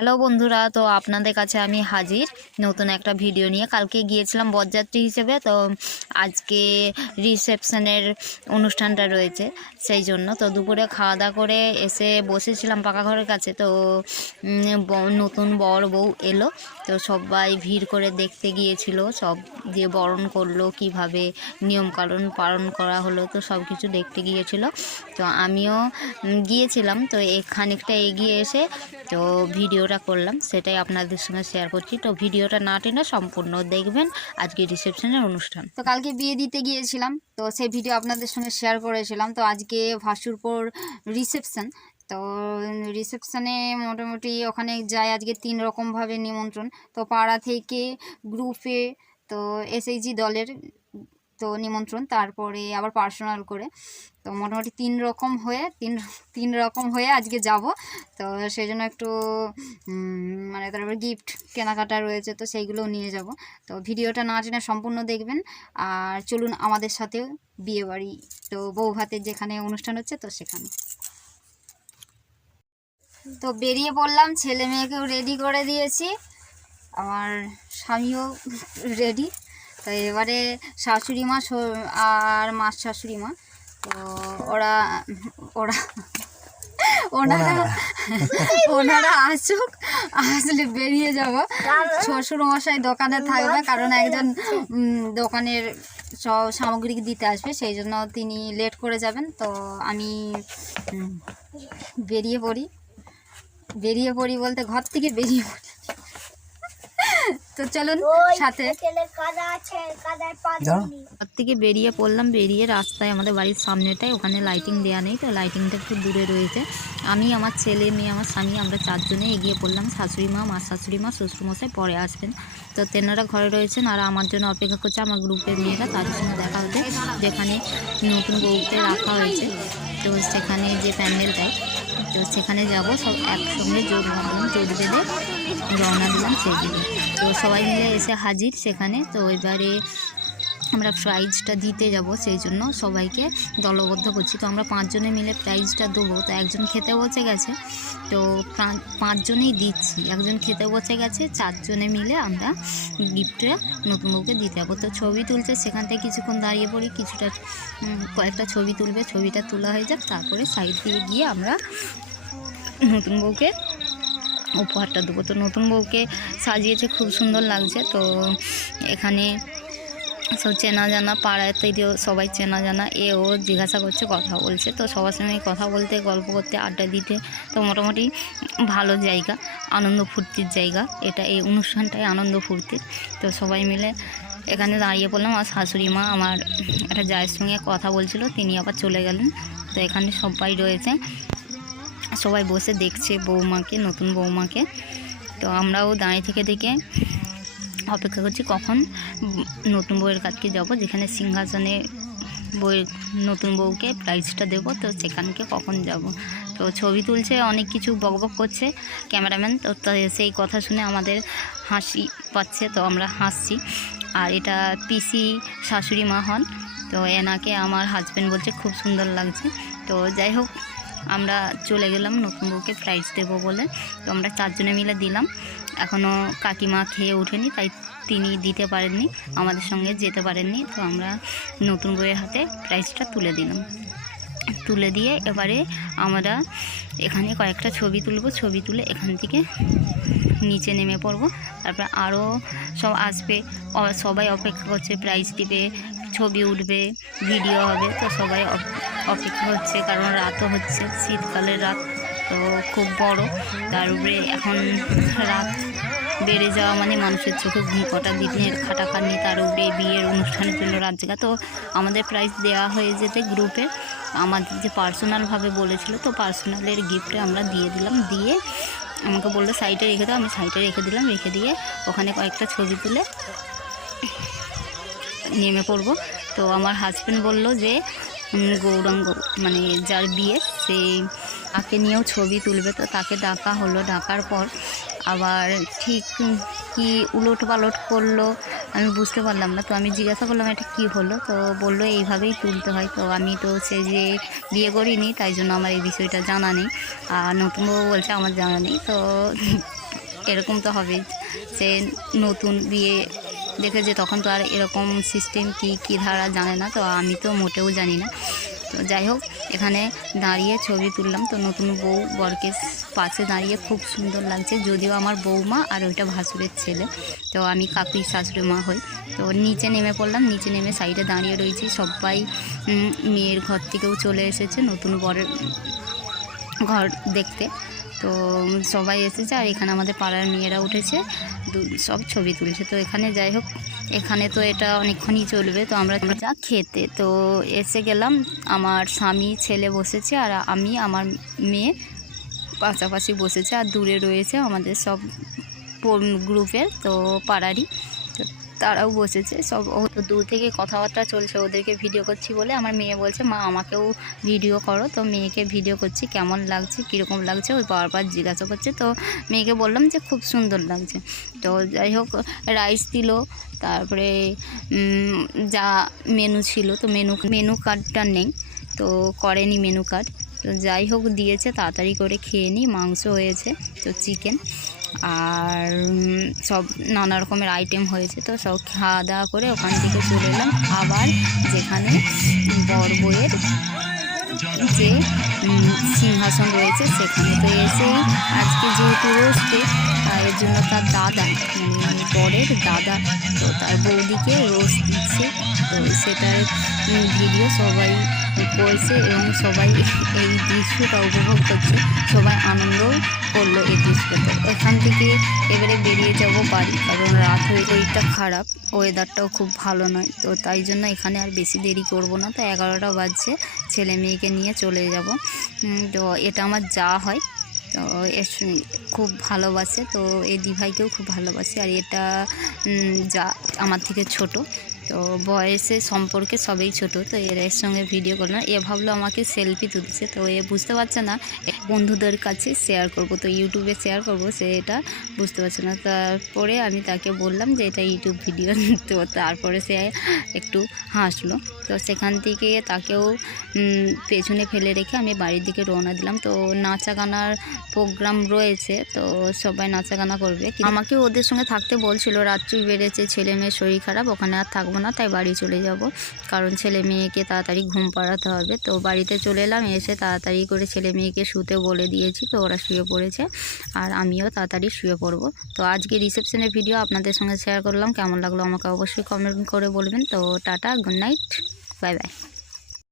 Hello বন্ধুরা, তো আপনাদের কাছে আমি হাজির। নতুন একটা ভিডিও নিয়ে কালকে গিয়েছিলাম বরযাত্রী হিসেবে, তো আজকে রিসেপশনের অনুষ্ঠানটা রয়েছে সেই জন্য। তো দুপুরে খাওয়া দাওয়া করে এসে বসেছিলাম পাকা ঘরের কাছে, তো নতুন বর বউ এলো, তো সবাই ভিড় করে দেখতে গিয়েছিল, সব দিয়ে বরণ করল, কীভাবে নিয়মকানুন পালন করা হলো, তো সব কিছু দেখতে গিয়েছিল। তো আমিও গিয়েছিলাম, তো খানিকটা এগিয়ে এসে তো ভিডিওটা করলাম, সেটাই আপনাদের সঙ্গে শেয়ার করছি। তো ভিডিওটা না টেনে সম্পূর্ণ দেখবেন আজকে রিসেপশনের অনুষ্ঠান। তো কালকে বিয়ে দিতে গিয়েছিলাম, তো সেই ভিডিও আপনাদের সঙ্গে শেয়ার করেছিলাম। তো আজকে ভাসুরপুর রিসেপশন তো রিসেপশনে মোটামুটি ওখানে যায় আজকে তিন রকমভাবে নিমন্ত্রণ। তো পাড়া থেকে গ্রুপে তো এসএইচজি দলের তো নিমন্ত্রণ, তারপরে আবার পার্সোনাল করে। তো মোটামুটি তিন রকম হয়ে, তিন তিন রকম হয়ে আজকে যাব। তো সেই জন্য একটু মানে তারপর গিফট কেনাকাটা রয়েছে, তো সেইগুলোও নিয়ে যাব। তো ভিডিওটা না টেনে সম্পূর্ণ দেখবেন। আর চলুন আমাদের সাথেও বিয়ে বাড়ি। তো বউ ভাতের যেখানে অনুষ্ঠান হচ্ছে, তো সেখানে। তো বেরিয়ে পড়লাম, ছেলে মেয়েকেও রেডি করে দিয়েছি। আমার স্বামীও রেডি তো এবারে শাশুড়ি মা আর মার শাশুড়ি মা। তো ওরা ওরা, ওনারা ওনারা আসুক, আসলে বেরিয়ে যাব। শ্বশুর মশাই দোকানে থাকবে, কারণ একজন দোকানের সব সামগ্রী দিতে আসবে, সেই জন্য তিনি লেট করে যাবেন। তো আমি বেরিয়ে পড়ি। বেরিয়ে পড়ি বলতে ঘর থেকে বেরিয়ে পড়ি। তো চলুন সাথে। ঘর থেকে বেরিয়ে পড়লাম বেরিয়ে রাস্তায় আমাদের বাড়ির সামনেটায় ওখানে লাইটিং দেওয়া নেই তো লাইটিংটা একটু দূরে রয়েছে। আমি আমার ছেলে মেয়ে আমার স্বামী আমরা চারজনে এগিয়ে পড়লাম শাশুড়ি মা মা শাশুড়ি মা শ্বশুরমশাই পরে আসবেন। তো তেনারা ঘরে রয়েছেন আর আমার জন্য অপেক্ষা করছে আমার গ্রুপের মেয়েরা তাদের সঙ্গে দেখা হতে যেখানে নতুন বউকে রাখা হয়েছে। তো সেখানে যে প্যান্ডেলটায় তো সেখানে যাব, সব একসঙ্গে জোট বাঁধলাম জোট বেঁধে রওনা দিলাম সেই দিকে। তো সবাই মিলে এসে হাজির সেখানে। তো এবারে আমরা প্রাইজটা দিতে যাব, সেই জন্য সবাইকে দলবদ্ধ করছি। তো আমরা পাঁচজনে মিলে প্রাইজটা দেবো, তো একজন খেতে বসে গেছে। তো পাঁচজনেই দিচ্ছি, একজন খেতে বসে গেছে, চারজনে মিলে আমরা গিফটটা নতুন বউকে দিতে যাব। তো ছবি তুলছে, সেখান থেকে কিছুক্ষণ দাঁড়িয়ে পড়ি, কিছুটা কয়েকটা ছবি তুলবে, ছবিটা তোলা হয়ে যাক, তারপরে সাইড দিয়ে গিয়ে আমরা নতুন বউকে উপহারটা দেবো। তো নতুন বউকে সাজিয়েছে, খুব সুন্দর লাগছে। তো এখানে সব চেনা জানা পাড়ায় তৈরিও সবাই চেনা জানা এও জিজ্ঞাসা করছে, কথা বলছে। তো সবার সঙ্গে কথা বলতে, গল্প করতে, আড্ডা দিতে, তো মোটামুটি ভালো জায়গা, আনন্দ ফুর্তির জায়গা। এটা এই অনুষ্ঠানটাই আনন্দ ফুর্তির। তো সবাই মিলে এখানে দাঁড়িয়ে পড়লাম, আর শাশুড়ি মা আমার একটা জায়ের সঙ্গে কথা বলছিল, তিনি আবার চলে গেলেন। তো এখানে সবাই রয়েছে। সবাই বসে দেখছে বৌমাকে, নতুন বৌমাকে। তো আমরাও দাঁড়িয়ে থেকে দেখে অপেক্ষা করছি কখন নতুন বউয়ের কাছকে যাব, যেখানে সিংহাসনে বউয়ের নতুন বউকে প্রাইজটা দেবো, তো সেখানকে কখন যাব? তো ছবি তুলছে, অনেক কিছু বকবক করছে ক্যামেরাম্যান তা- সেই কথা শুনে আমাদের হাসি পাচ্ছে, তো আমরা হাসছি। আর এটা পিসি শাশুড়ি মা হন, তো এনাকে আমার হাজব্যান্ড বলছে, খুব সুন্দর লাগছে। তো যাই হোক আমরা চলে গেলাম নতুন বউকে প্রাইজ দেবো বলে। তো আমরা চারজনে মিলে দিলাম। এখনও কাকিমা খেয়ে ওঠেনি, তাই তিনি দিতে পারেননি, আমাদের সঙ্গে যেতে পারেননি। তো আমরা নতুন বইয়ের হাতে প্রাইজটা তুলে দিলাম। তুলে দিয়ে এবারে আমরা এখানে কয়েকটা ছবি তুলব। ছবি তুলে এখান থেকে নিচে নেমে পড়ব। তারপর আরও সব আসবে। সবাই অপেক্ষা করছে প্রাইজ দিবে ছবি উঠবে ভিডিও হবে, তো সবাই অপ- অপেক্ষা হচ্ছে, কারণ রাতও হচ্ছে, শীতকালের রাত তো খুব বড়। তার উপরে এখন রাত বেড়ে যাওয়া মানে মানুষের চোখে ঘুম, কটা দিনের খাটাখাটনি তার উপরে বিয়ের অনুষ্ঠানের জন্য রাত জায়গা তো আমাদের প্রাইজ দেওয়া হয়ে যেতে গ্রুপে আমাদের যে পার্সোনালভাবে বলেছিল, তো পার্সোনালের গিফটে আমরা দিয়ে দিলাম, দিয়ে আমাকে বলল সাইডে রেখে দাও। আমি সাইডে রেখে দিলাম, রেখে দিয়ে ওখানে কয়েকটা ছবি তুলে নেমে পড়ব। তো আমার হাজব্যান্ড বলল যে গৌরাঙ্গ মানে যার বিয়ে, সে তাকে নিয়েও ছবি তুলবে। তো তাকে ডাকা হলো। ডাকার পর আবার ঠিক কি উলট পালট করল, আমি বুঝতে পারলাম না। তো আমি জিজ্ঞাসা করলাম, এটা কি হলো? তো বলল, এইভাবেই তুলতে হয়। তো আমি তো সে যে বিয়ে করিনি, তাই জন্য আমার এই বিষয়টা জানা নেই। আর নতুন বউ বলছে, আমার জানা নেই। তো এরকম তো হবে সে নতুন বিয়ে দেখেছে তখন তো আর এরকম সিস্টেম কি, কী ধারা জানে না, তো আমি তো মোটেও জানি না। তো যাই হোক, এখানে দাঁড়িয়ে ছবি তুললাম। তো নতুন বউ বরকে পাশে দাঁড়িয়ে খুব সুন্দর লাগছে। যদিও আমার বৌমা আর ওইটা ভাসুরের ছেলে। তো আমি কাকুই শাশুড়ি মা হই। তো নিচে নেমে পড়লাম। নিচে নেমে সাইডে দাঁড়িয়ে রয়েছি। সবাই মেয়ের ঘর থেকেও চলে এসেছে নতুন বরের ঘর দেখতে। তো সবাই এসেছে আর এখানে আমাদের পাড়ার মেয়েরা উঠেছে সব ছবি তুলছে। তো এখানে যাই হোক, এখানে তো এটা অনেকক্ষণই চলবে, তো আমরা যা খেতে। তো এসে গেলাম, আমার স্বামী, ছেলে বসেছে আর আমি, আমার মেয়ে পাশাপাশি বসেছে আর দূরে রয়েছে আমাদের সব গ্রুপের, তো পাড়ারই। তারাও বসেছে। সব তো দূর থেকে কথাবার্তা চলছে, ওদেরকে ভিডিও করছি বলে আমার মেয়ে বলছে, মা, আমাকেও ভিডিও করো। তো মেয়েকে ভিডিও করছি, কেমন লাগছে, কীরকম লাগছে, ওই বারবার জিজ্ঞাসা করছে। তো মেয়েকে বললাম যে, খুব সুন্দর লাগছে। তো যাই হোক রাইস দিল, তারপরে যা মেনু ছিল, তো মেনু মেনু কার্ডটা নেই, তো করেনি মেনু কার্ড তো যাই হোক, দিয়েছে, তাড়াতাড়ি করে খেয়ে নিই মাংস হয়েছে, তো চিকেন আর সব নানা রকমের আইটেম হয়েছে তো সব খাওয়া দাওয়া করে ওখান থেকে চলে এলাম। আবার যেখানে বর বইয়ের যে সিংহাসন রয়েছে সেখানে তো এসেই আজকে যেহেতু রোস্টে এর জন্য তার দাদা মানে বরের দাদা। তো তার বৌদিকে রোজ দিচ্ছে। তো সেটার ভিডিও সবাই করেছে এবং সবাই এই দৃশ্যটা উপভোগ করছে। সবাই আনন্দ করল এই দৃশ্যটা এখান থেকে এবারে বেরিয়ে যাব বাড়ি, কারণ রাত ওইটা খারাপ। ওয়েদারটাও খুব ভালো নয়। তো তাই জন্য এখানে আর বেশি দেরি করব না। তো এগারোটা বাজছে। ছেলে মেয়েকে নিয়ে চলে যাব। তো এটা আমার যা হয়। তো এর খুব ভালোবাসে। তো এই দিভাইকেও খুব ভালোবাসে। আর এটা যা আমার থেকে ছোট। তো বয়সে সম্পর্কে সবই ছোট, তো এর সঙ্গে ভিডিও করলাম এ ভাবলো আমাকে সেলফি তুলছে, তো এ বুঝতে পারছে না। বন্ধুদের কাছে শেয়ার করব, তো ইউটিউবে শেয়ার করব, সে এটা বুঝতে পারছে না। তারপরে আমি তাকে বললাম যে, এটা ইউটিউব ভিডিও তো তারপরে সে একটু হাসলো। তো সেখান থেকে তাকেও পেছনে ফেলে রেখে আমি বাড়ির দিকে রওনা দিলাম। তো নাচা গানার প্রোগ্রাম রয়েছে, তো সবাই নাচা গানা করবে আমাকে ওদের সঙ্গে থাকতে বলছিল, রাত্রি বেড়েছে ছেলে মেয়ের শরীর খারাপ, ওখানে আর থাকব না, তাই বাড়ি চলে যাব। কারণ ছেলে মেয়েকে তাড়াতাড়ি ঘুম পাড়াতে হবে। তো বাড়িতে চলে এলাম, এসে তাড়াতাড়ি করে ছেলে মেয়েকে শুতে বলে দিয়েছি, তো ওরা শুয়ে পড়েছে। আর আমিও তাড়াতাড়ি শুয়ে পড়ব। তো আজকে রিসেপশনের ভিডিও আপনাদের সঙ্গে শেয়ার করলাম। কেমন লাগল আমাকে অবশ্যই কমেন্ট করে বলবেন। তো ta-ta good night bye bye